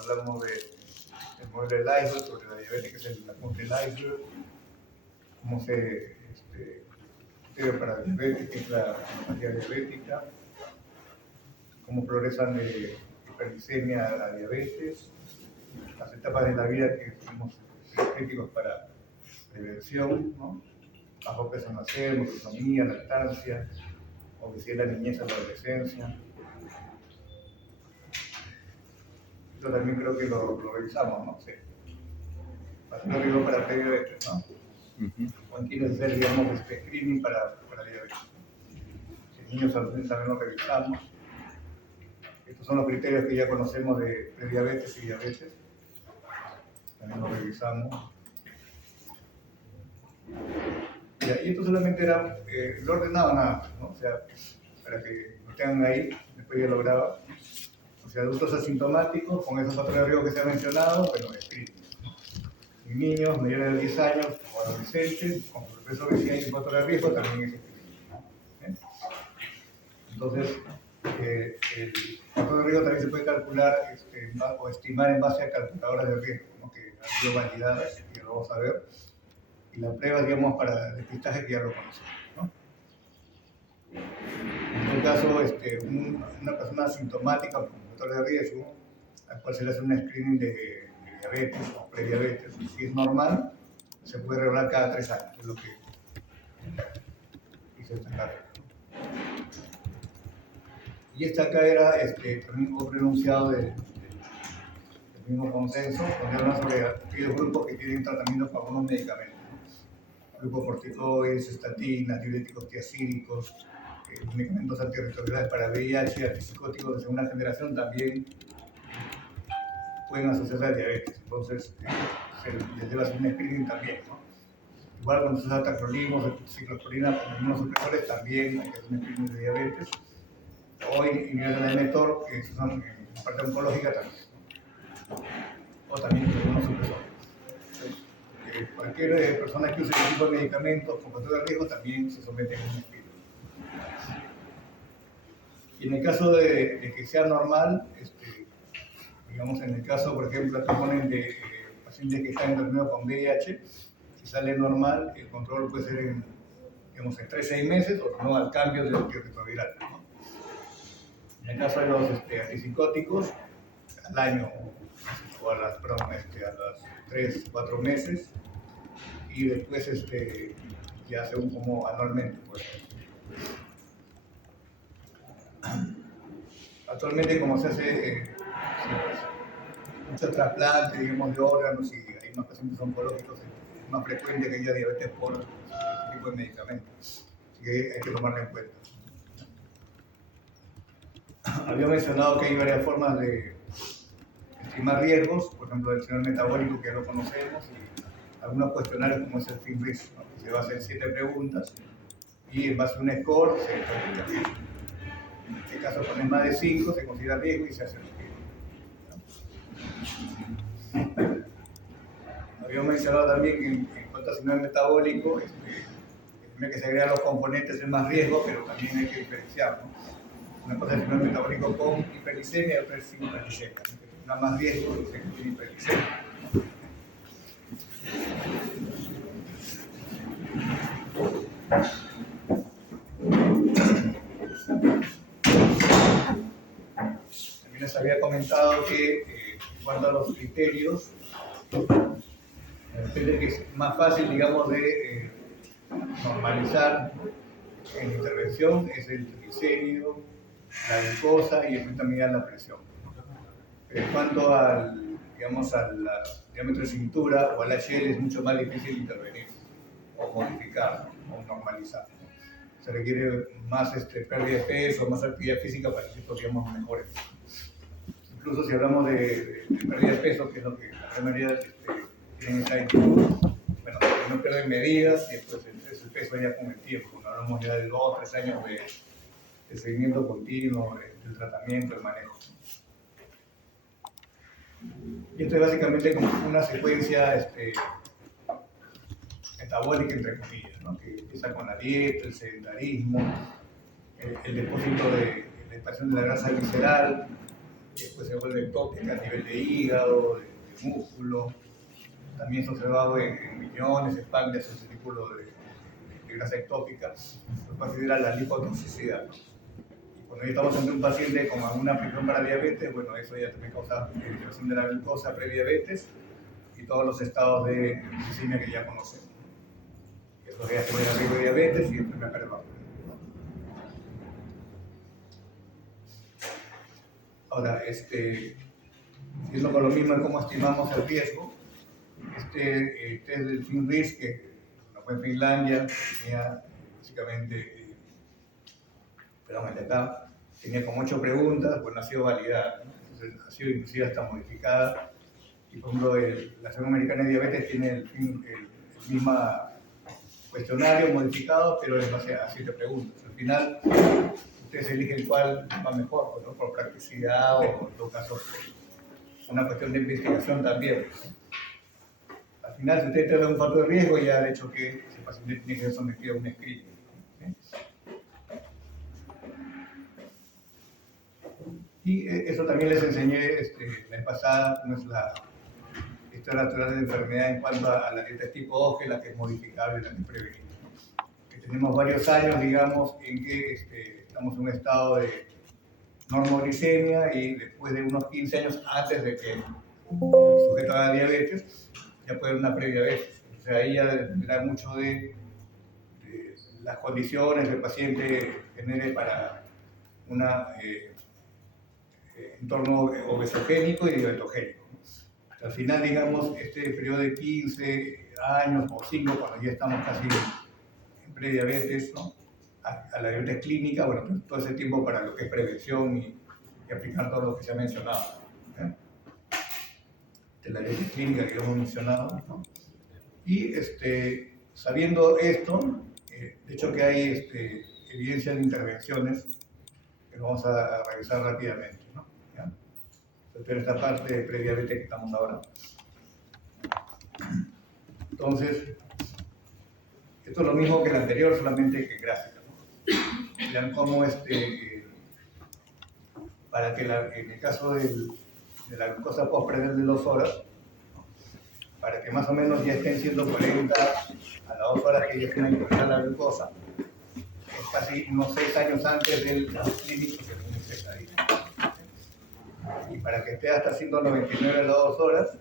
hablamos del modelo del iceberg, sobre la diabetes, que es la punta del iceberg, cómo se estudia para diabetes, que es la neuropatía diabética, cómo progresan de hiperglicemia a diabetes, las etapas de la vida que somos críticos para prevención, ¿no? Bajo peso al nacer, autonomía, lactancia, obesidad en la niñez, en la adolescencia. Esto también creo que lo revisamos, ¿no? Sí. Factor riesgo para prediabetes, ¿no? O en quienes hacer, digamos, screening para diabetes. En niños adolescentes también lo revisamos. Estos son los criterios que ya conocemos de prediabetes y diabetes. También lo revisamos. Y esto solamente era, lo ordenaba nada más, ¿no? O sea, para que lo tengan ahí, después ya lo graba. O sea, adultos asintomáticos, con esos patrones de riesgo que se han mencionado, pero escritos. En niños mayores de 10 años o adolescentes, con sobrepeso, obesidad y patrón de riesgo, también es escrito. Entonces, el patrón de riesgo también se puede calcular o estimar en base a calculadoras de riesgo, ¿no? Que han sido validadas, que lo vamos a ver. Y la prueba, digamos, para depistaje que ya lo conocemos, ¿no? En este caso, una persona asintomática con factor de riesgo, al cual se le hace un screening de diabetes o prediabetes, si es normal, se puede regular cada 3 años, es lo que hizo esta carta. Y esta acá era también otro enunciado del mismo consenso, donde hablan sobre aquellos grupos que tienen tratamiento con algunos medicamentos. Glucocorticoides, estatinas, diuréticos tiazídicos, medicamentos antirretrovirales para VIH, antipsicóticos de segunda generación también pueden asociarse a diabetes. Entonces, se les debe hacer un screening también, ¿no? Igual cuando se usa tacrolimus, ciclosporina como inmunosupresores, también hay que hacer un screening de diabetes. O inhibidores del mTOR, que son en la parte oncológica también, ¿no? O también inmunosupresores. Cualquier persona que use este tipo de medicamentos con factor de riesgo también se somete a un estudio. Y en el caso de que sea normal, digamos en el caso, por ejemplo, que ponen de pacientes que están internados con VIH, si sale normal, el control puede ser en 3-6 meses o no al cambio del antirretroviral, ¿no? En el caso de los antipsicóticos, al año o a las 3-4 meses, y después ya según como anualmente, pues. Actualmente, como se hace muchos trasplantes, digamos, de órganos y hay más pacientes oncológicos, es más frecuente que haya diabetes por este tipo de medicamentos. Así que hay que tomarlo en cuenta. Había mencionado que hay varias formas de estimar riesgos, por ejemplo, el síndrome metabólico, que ya lo conocemos, y algunos cuestionarios como es el FINRISK, ¿no? Que se basa en 7 preguntas y en base a un score se calcula el riesgo. En este caso, con más de 5 se considera riesgo y se hace el riesgo. Habíamos mencionado también que en cuanto a síndrome metabólico, primero que se agregan los componentes es más riesgo, pero también hay que diferenciar, ¿no? Una cosa es el síndrome metabólico con hiperglicemia y otra es sin hiperglicemia, ¿no? Que tenga más riesgo que tiene hiperglicemia. También les había comentado que en cuanto a los criterios, que es más fácil, digamos, de normalizar en intervención es el triglicérido, la glucosa y también la presión. En cuanto al diámetro de cintura o al HL es mucho más difícil intervenir o modificar o normalizar. Se requiere más pérdida de peso, más actividad física para que esto, digamos, mejore. Incluso si hablamos de pérdida de peso, que es lo que la mayoría tienen esa inquietud, bueno, no pierden medidas y después el peso ya con el tiempo, cuando hablamos ya de 2 o 3 años de seguimiento continuo, del tratamiento, el manejo. Y esto es básicamente como una secuencia metabólica, entre comillas, ¿no? Que empieza con la dieta, el sedentarismo, el depósito de la expansión de la grasa visceral, y después se vuelve tóxica a nivel de hígado, de músculo. También se ha observado en riñones, páncreas, ese tipo de grasa ectópica, se considera la lipotoxicidad, ¿no? Y cuando ya estamos ante un paciente con alguna presión para diabetes, bueno, eso ya también causa elevación de la glucosa prediabetes y todos los estados de glicemia que ya conocemos. Eso ya se puede riesgo de diabetes y enfermedad cardiovascular. Ahora, siguiendo con lo mismo en cómo estimamos el riesgo, este test del FINRISK, que lo fue en Finlandia, tenía básicamente, acá, tenía como 8 preguntas, bueno, ha sido validada, ¿no? Entonces, ha sido inclusive hasta modificada, y por ejemplo, la Asociación Americana de Diabetes tiene el mismo cuestionario modificado, pero en base a 7 preguntas. Al final, ustedes eligen cuál va mejor, ¿no? Por practicidad o en todo caso, una cuestión de investigación también. Al final, si usted tiene un factor de riesgo, ya ha hecho que ese paciente tiene que ser sometido a un screening. Y eso también les enseñé la vez pasada, cómo es la historia natural de la enfermedad en cuanto a la dieta tipo OGE, la que es modificable, la que es prevenible. Que tenemos varios años, digamos, en que estamos en un estado de normoglicemia y después de unos 15 años antes de que el sujeto haga diabetes, ya puede haber una prediabetes. O sea, ahí ya dependerá mucho de las condiciones que el paciente genere para un entorno obesogénico y diabetogénico. Al final, digamos, este periodo de 15 años o 5, cuando ya estamos casi en prediabetes, ¿no? A la diabetes clínica, bueno, pues todo ese tiempo para lo que es prevención y aplicar todo lo que se ha mencionado, ¿eh? De la diabetes clínica que lo hemos mencionado, ¿no? Y sabiendo esto, de hecho que hay evidencia de intervenciones que vamos a revisar rápidamente, ¿no? ¿Ya? Entonces, esta parte de prediabetes que estamos ahora. Entonces, esto es lo mismo que el anterior, solamente que gráfica, ¿no? Vean cómo para que en el caso de la glucosa postprandial de 2 horas, ¿no? Para que más o menos ya estén 140 a las 2 horas que ya estén incrementada la glucosa, es casi unos 6 años antes del clínico que tiene que estar ahí. Y para que esté hasta 199 a las 2 horas,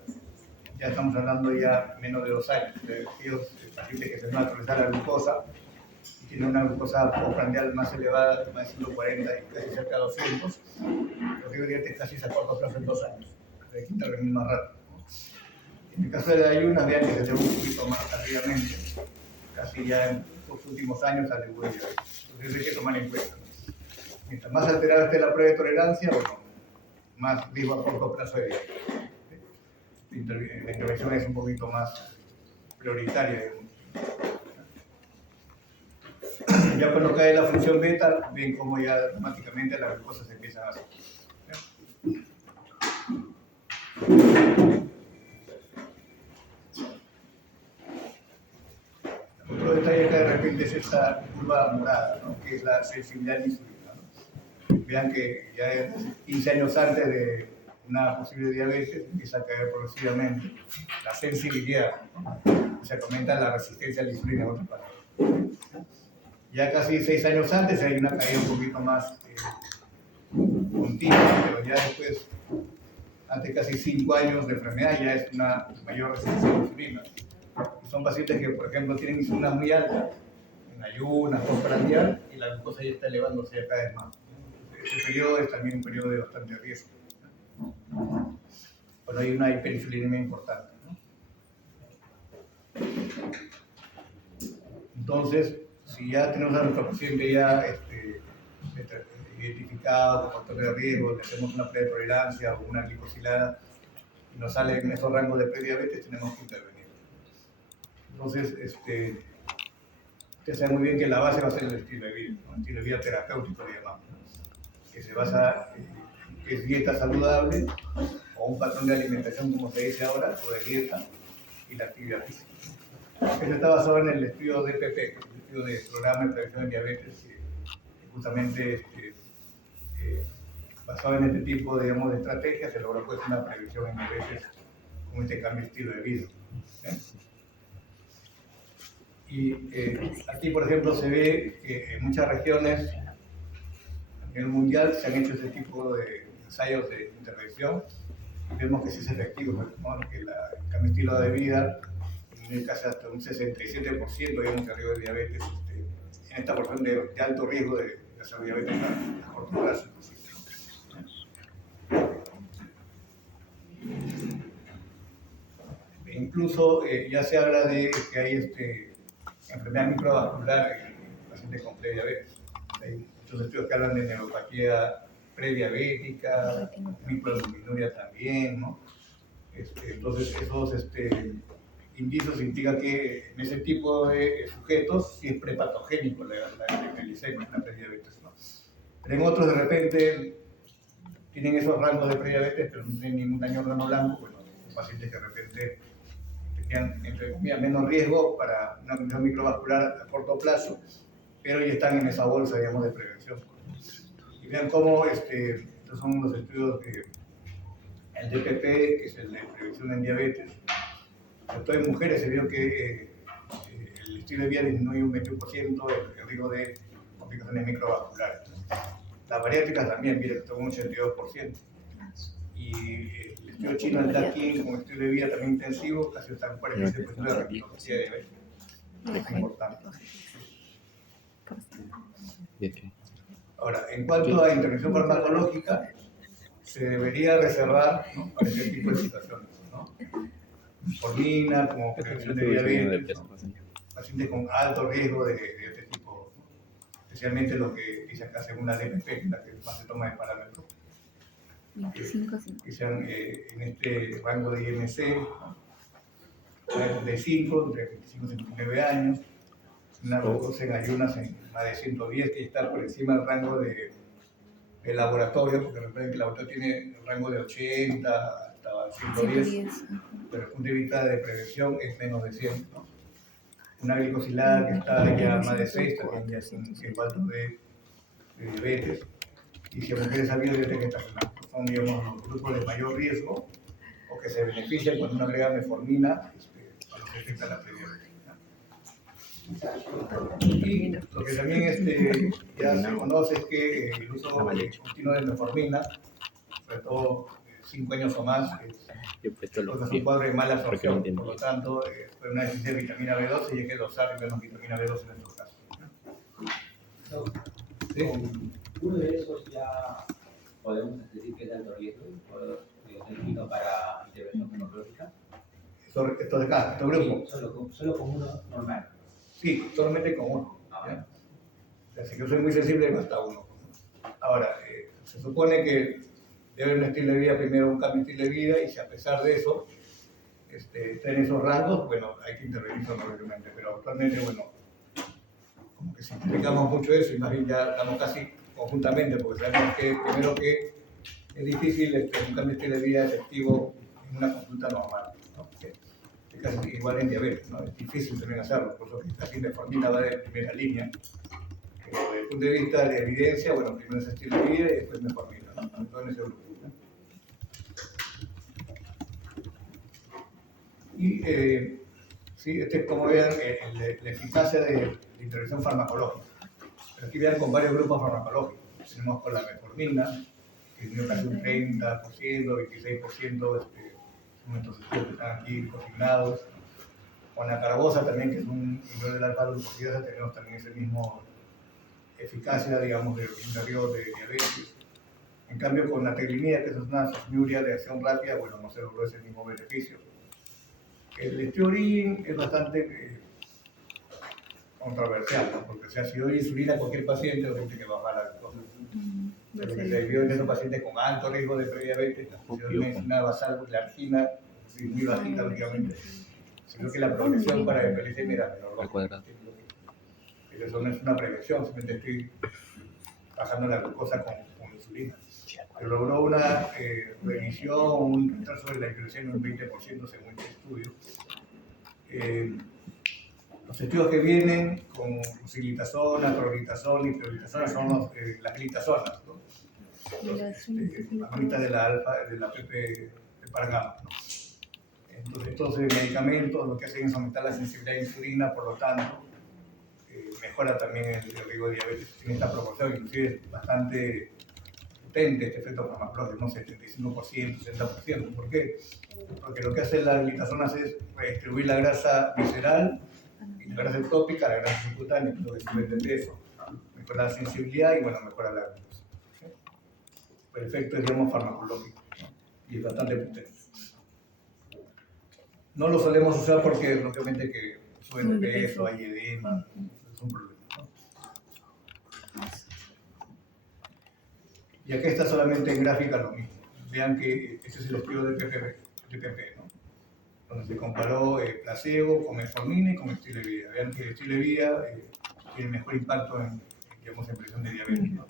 ya estamos hablando ya menos de 2 años. Aquellos pacientes que se van a actualizar la glucosa y tienen una glucosa postprandial más elevada, más de 140 y casi cerca de 200, lo que diría que casi se acorta plazo en 2 años. Hay que intervenir más rápido, ¿no? En el caso de la ayunas, vean que se lleva un poquito más tardíamente, casi ya en los últimos años al igual. Entonces hay que tomar en cuenta, ¿no? Mientras más alterada esté la prueba de tolerancia, bueno, más riesgo a corto plazo de diabetes. La intervención es un poquito más prioritaria. Ya cuando cae la función beta, ven cómo ya automáticamente las glucosas se empiezan a hacer. Otro detalle acá de repente es esta curva morada, ¿no? Que es la sensibilidad a la insulina, ¿no? Vean que ya 15 años antes de una posible diabetes empieza a caer progresivamente la sensibilidad, ¿no? Se comenta la resistencia a la insulina en otras palabras. Ya casi 6 años antes hay una caída un poquito más continua, pero ya después, antes casi 5 años de enfermedad, ya es una mayor resistencia a la insulina. Y son pacientes que, por ejemplo, tienen insulina muy alta, en ayunas, postprandial, y la glucosa ya está elevándose cada vez más. Este periodo es también un periodo de bastante riesgo. Bueno, hay una hiperinsulinemia importante, ¿no? Entonces, si ya tenemos a nuestro paciente ya identificado con factores de riesgo, le hacemos una pretolerancia o una glicosilada y nos sale en esos rangos de prediabetes, tenemos que intervenir. Entonces, usted sabe muy bien que la base va a ser el estilo de vida, ¿no? El estilo de vida terapéutico, le llamamos, ¿no? Que se basa en que es dieta saludable o un patrón de alimentación, como se dice ahora, o de dieta y la actividad física. Eso está basado en el estudio DPP, el estudio de Programa de Prevención de Diabetes, que justamente basado en este tipo, digamos, de estrategias, se logró pues una previsión en diabetes con este cambio de estilo de vida. Y aquí, por ejemplo, se ve que en muchas regiones a nivel mundial se han hecho ese tipo de ensayos de intervención y vemos que sí es efectivo, ¿no? Que el cambio de estilo de vida disminuye casi hasta un 67%, digamos, el riesgo de diabetes en esta porción de alto riesgo de hacer diabetes a corto plazo. Incluso ya se habla de que hay enfermedad microvascular en pacientes con prediabetes. Hay muchos estudios que hablan de neuropatía prediabética, microalbuminuria también, ¿no? Entonces, esos indicios indican que en ese tipo de sujetos sí es prepatogénico la glicemia, la prediabetes, ¿no? Pero en otros, de repente, tienen esos rangos de prediabetes, pero no tienen ningún daño órgano blanco, bueno, son pacientes que de repente tenían, entre comillas, menos riesgo para una condición microvascular a corto plazo, pero ya están en esa bolsa, digamos, de prevención. Y vean cómo estos son los estudios de el DPP, que es el de prevención en diabetes. Sobre todo en mujeres se vio que el estilo de vida disminuye un 21% el riesgo de complicaciones microvasculares. Las bariátricas también, mira, que un 82%. Y el estudio chino, el DAKIN, con estilo de vida también intensivo, casi hasta un 46% de retinopatía de diabetes. Es importante. Ahora, en cuanto a intervención farmacológica, se debería reservar, ¿no?, para este tipo de situaciones, ¿no? Metformina como prevención de diabetes, ¿no? Pacientes con alto riesgo de este tipo, ¿no? Especialmente los que dicen acá según la DPP, la que más se toma de parámetro, que sean en este rango de IMC, ¿no? De 5, entre 25 y 59 años, una glucosa en ayunas en más de 110, que está por encima del rango de laboratorio, porque recuerden que el laboratorio tiene el rango de 80 hasta 110, pero el punto de vista de prevención es menos de 100, ¿no? Una glicosilada que está ya más de 6 también ya es un riesgo alto de diabetes. Y si a mujeres ha habido diabetes gestacional, son, digamos, los grupos de mayor riesgo o que se benefician cuando uno agrega metformina cuando se detecta la prediabetes. Y lo que también ya se conoce es que el uso continuo de metformina, sobre todo 5 años o más, es un cuadro de mala absorción. Por lo tanto, fue una deficiencia de vitamina B12 y hay que dosar menos vitamina B12 en estos casos. ¿Sí? Uno de esos ya podemos decir que es de alto riesgo, para intervención farmacológica. Esto de acá, este grupo. Sí, solo con uno normal. Sí, solamente con uno. Así que yo soy muy sensible hasta uno. Ahora, se supone que debe un estilo de vida, primero un cambio de estilo de vida, y si a pesar de eso está en esos rangos, bueno, hay que intervenir farmacológicamente. Pero actualmente, bueno, como que simplificamos mucho eso y más bien ya estamos casi conjuntamente, porque sabemos que primero que es difícil un cambio de estilo de vida efectivo en una consulta normal, ¿no? Es casi igual en diabetes, ¿no? Es difícil también hacerlo, por eso que casi metformina va de primera línea. Pero desde el punto de vista de evidencia, bueno, primero es estilo de vida y después metformina, ¿no? Todo en ese grupo. Y sí, como vean, la eficacia de la intervención farmacológica. Pero aquí vean con varios grupos farmacológicos. Tenemos con la metformina, que tiene casi un 30%, 26%, nuestros estudios que están aquí consignados. Con la carbosa también, que es un inhibidor de la alfa-glucosidasa, tenemos también ese mismo eficacia, digamos, de riesgo de diabetes. En cambio, con la teglimida, que es una sulfonilurea de acción rápida, bueno, no se logró ese mismo beneficio. El estiorín es bastante controversial, ¿no? Porque si ha doy insulina a cualquier paciente, obviamente que baja la glucosa. Lo que se vio en esos pacientes con alto riesgo de prediabetes, la función de medicina basal, la argina, muy bajita últimamente. Se vio que la progresión para hiperglicemia era menor. Pero eso no es una prevención, simplemente estoy bajando la glucosa con insulina. Pero logró una remisión, un retraso de la hiperglicemia de un 20% según este estudio. Los estudios que vienen con cilitazona, cloralitazona y cloralitazona son las glitazonas, ¿no? mamita de la alfa, de la PP de Pargama, ¿no? Entonces, estos medicamentos lo que hacen es aumentar la sensibilidad a la insulina, por lo tanto, mejora también el riesgo de diabetes en esta proporción, inclusive es bastante potente este efecto farmacológico, ¿no? 75%, 60%. ¿Por qué? Porque lo que hace la glitazonas es redistribuir la grasa visceral y la grasa ectópica, la grasa subcutánea, lo que sube de peso, mejora la sensibilidad y bueno, mejora la glucosa. El efecto es, digamos, farmacológico, ¿no? Y es bastante potente. No lo solemos usar porque lógicamente que sube de peso, hay edema, es un problema, ¿no? Y acá está solamente en gráfica lo mismo. Vean que este es el estudio de PPP, ¿no? Donde se comparó placebo con metformina y con estilo de vida. Vean que el estilo de vida tiene mejor impacto en, digamos, en presión de diabetes, ¿no?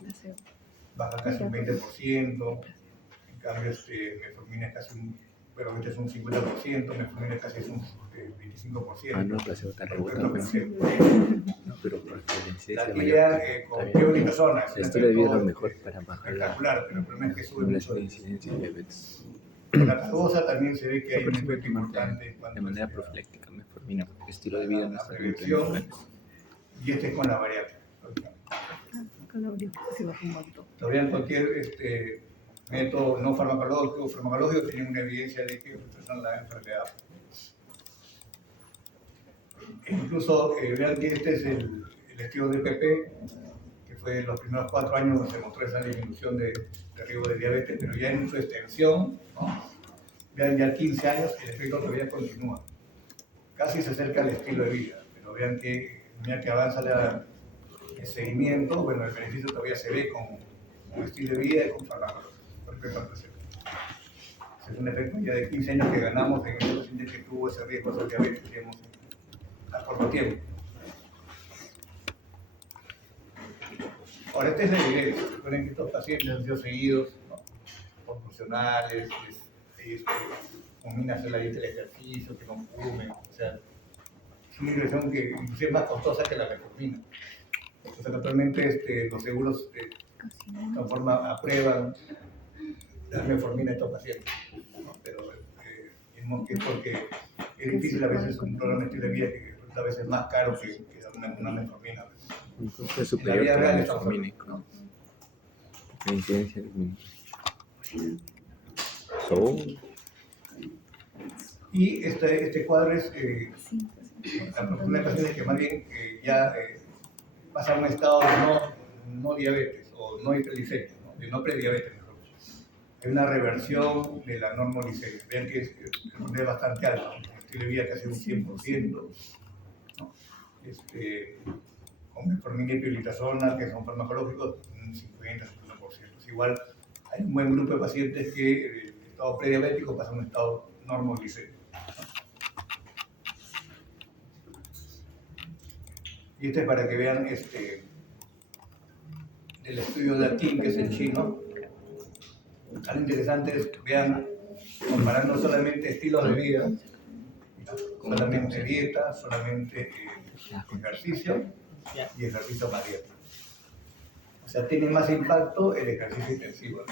Baja casi un 20%, en cambio metformina es casi pero este es un 50%, metformina casi es un 25%. No, placebo está rebotado. No, pero porque la incidencia la tía con glitazonas. El estilo de vida es lo mejor para bajar espectacular, pero el problema es que sube mucho la incidencia de diabetes. Con la glucosa también se ve que hay un efecto importante de manera profiláctica, metformina, porque el estilo de vida no está prevención, y este es con la bariátrica. Todavía cualquier método no farmacológico tiene una evidencia de que retrasan la enfermedad. Incluso vean que este es el estudio de PP, que fue en los primeros 4 años donde se mostró esa disminución de riesgo de diabetes, pero ya en su extensión, ¿no? Vean ya 15 años el efecto todavía continúa. Casi se acerca al estilo de vida, pero vean que ya que avanza el seguimiento, bueno, el beneficio todavía se ve con estilo de vida y con fármacos. Es un efecto ya de 15 años que ganamos en el paciente que tuvo ese riesgo de diabetes, digamos, a corto tiempo. Ahora, este es la evidencia. Recuerden que estos pacientes han sido seguidos, ¿no? Por profesionales, combinan hacer la dieta del ejercicio, que no fumen, o sea, es una inversión que inclusive es más costosa que la metformina. O sea, que actualmente los seguros de esta forma aprueban la metformina a estos pacientes, ¿no? Pero digamos que es porque es difícil a veces un programa de estilo de vida que resulta a veces más caro que una metformina. Entonces es superior a la metformina, ¿no? La incidencia disminuye. Y este cuadro es la proporción de pacientes que más bien ya pasan a un estado de no diabetes o no hiperglicemia, ¿no? De no prediabetes. Hay una reversión de la normoglicemia. Vean que es bastante alto, el estilo de vida casi un 100%, ¿no? Con metformina y pioglitazona, que son farmacológicos, un 50-60%. Igual hay un buen grupo de pacientes que el estado prediabético pasa a un estado normoglicémico. Y este es para que vean el estudio de Akin, que es el chino. Algo interesante es que vean, comparando solamente estilos de vida, solamente dieta, solamente ejercicio y ejercicio más dieta. O sea, tiene más impacto el ejercicio intensivo.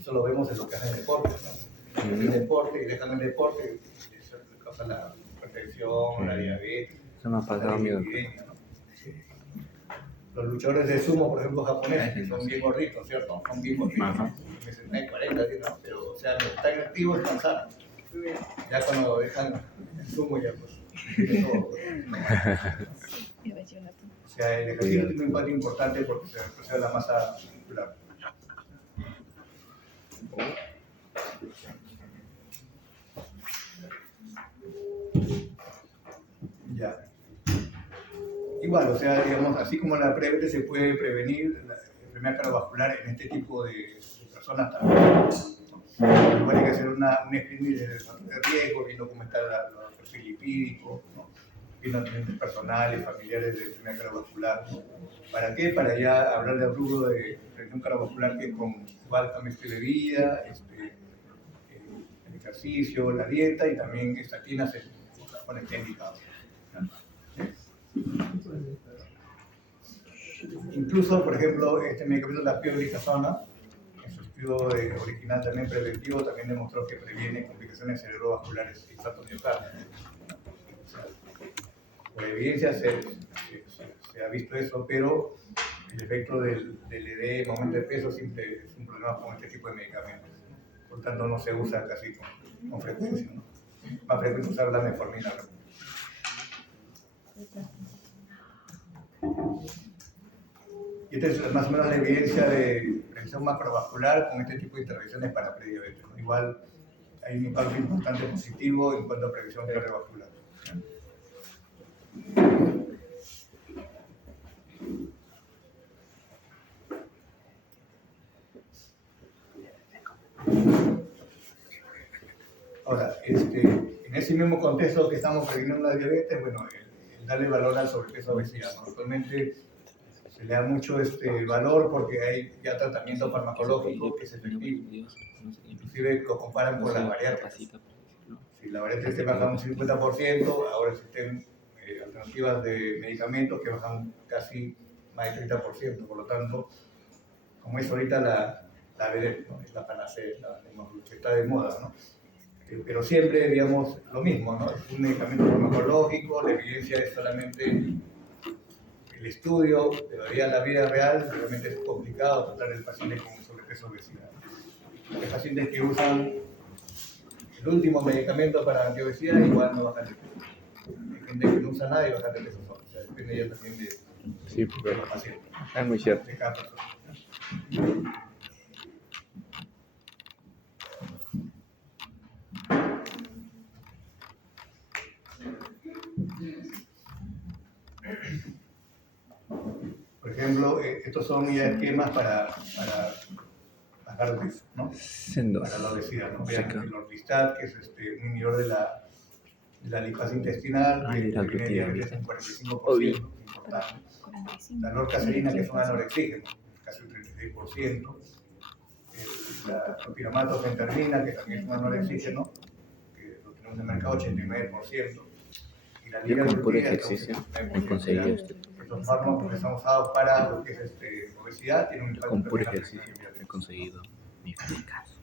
Eso lo vemos en los que hacen deporte, ¿no? El deporte y dejan el deporte, eso causa la hipertensión, la diabetes. Eso me ha pasado miedo. ¿No? Los luchadores de sumo, por ejemplo, japoneses, que son bien gorditos, ¿cierto? Son bien gorditos. 60 y 40, ¿no? Pero, o sea, los que están activos están sanos. Ya cuando dejan el sumo, ya pues, de todo. O sea, el ejercicio tiene un impacto importante porque se reduce la masa muscular. Ya. Igual, o sea, digamos, así como la prediabetes se puede prevenir la enfermedad cardiovascular en este tipo de personas también. Igual hay que hacer un screening de riesgo, viendo cómo está el perfil lipídico, ¿no? Viendo antecedentes personales, familiares de enfermedad cardiovascular, ¿no? ¿Para qué? Para ya hablar del rubro de prevención cardiovascular que con igual cambio de estilo de vida, el ejercicio, la dieta y también estatinas con el indicado. Incluso, por ejemplo, este medicamento, la pioglitazona, en su estudio original también preventivo, también demostró que previene complicaciones cerebrovasculares y infarto miocardio. O sea, por evidencia se ha visto eso, pero el efecto del edema, aumento de peso, siempre es un problema con este tipo de medicamentos. Por tanto, no se usa casi con frecuencia, ¿no? Más frecuente usar la metformina. Y esta es más o menos la evidencia de prevención macrovascular con este tipo de intervenciones para prediabetes, ¿no? Igual hay un impacto importante positivo en cuanto a prevención cardiovascular. Ahora, en ese mismo contexto que estamos previniendo la diabetes, bueno, el darle valor al sobrepeso obesidad, ¿no? Actualmente se le da mucho valor porque hay ya tratamiento farmacológico que es efectivo. Inclusive lo comparan con las bariátricas. Si la bariátrica te baja un 50%, ahora existen alternativas de medicamentos que bajan casi más del 30%. Por lo tanto, como es ahorita la vedette, ¿no? Es la panacea, que está de moda, ¿no? Pero siempre, digamos, lo mismo, ¿no? Es un medicamento farmacológico, la evidencia es solamente el estudio, pero ya en la vida real realmente es complicado tratar el paciente con sobrepeso obesidad. Hay pacientes que usan el último medicamento para antiobesidad igual no bajan de peso. Hay gente que no usa nada y baja de peso solo. O sea, depende ya también de los pacientes. Es muy cierto. De cada persona. Por ejemplo, estos son ya esquemas para bajar de peso, ¿no? Para la obesidad, ¿no? Vean el orlistat, que es un inhibidor de la lipasa intestinal, que tiene diabetes en 45%, importante. La norcaserina, que es un anorexígeno, casi un 36%. La propiramato-fentermina, que también es un anorexígeno, que lo tenemos en el mercado, 89%. Y la Yo con puro ejercicio he conseguido Estos fármacos que son usados para lo que es obesidad tienen un impacto. Con puro ejercicio he conseguido mi fracaso.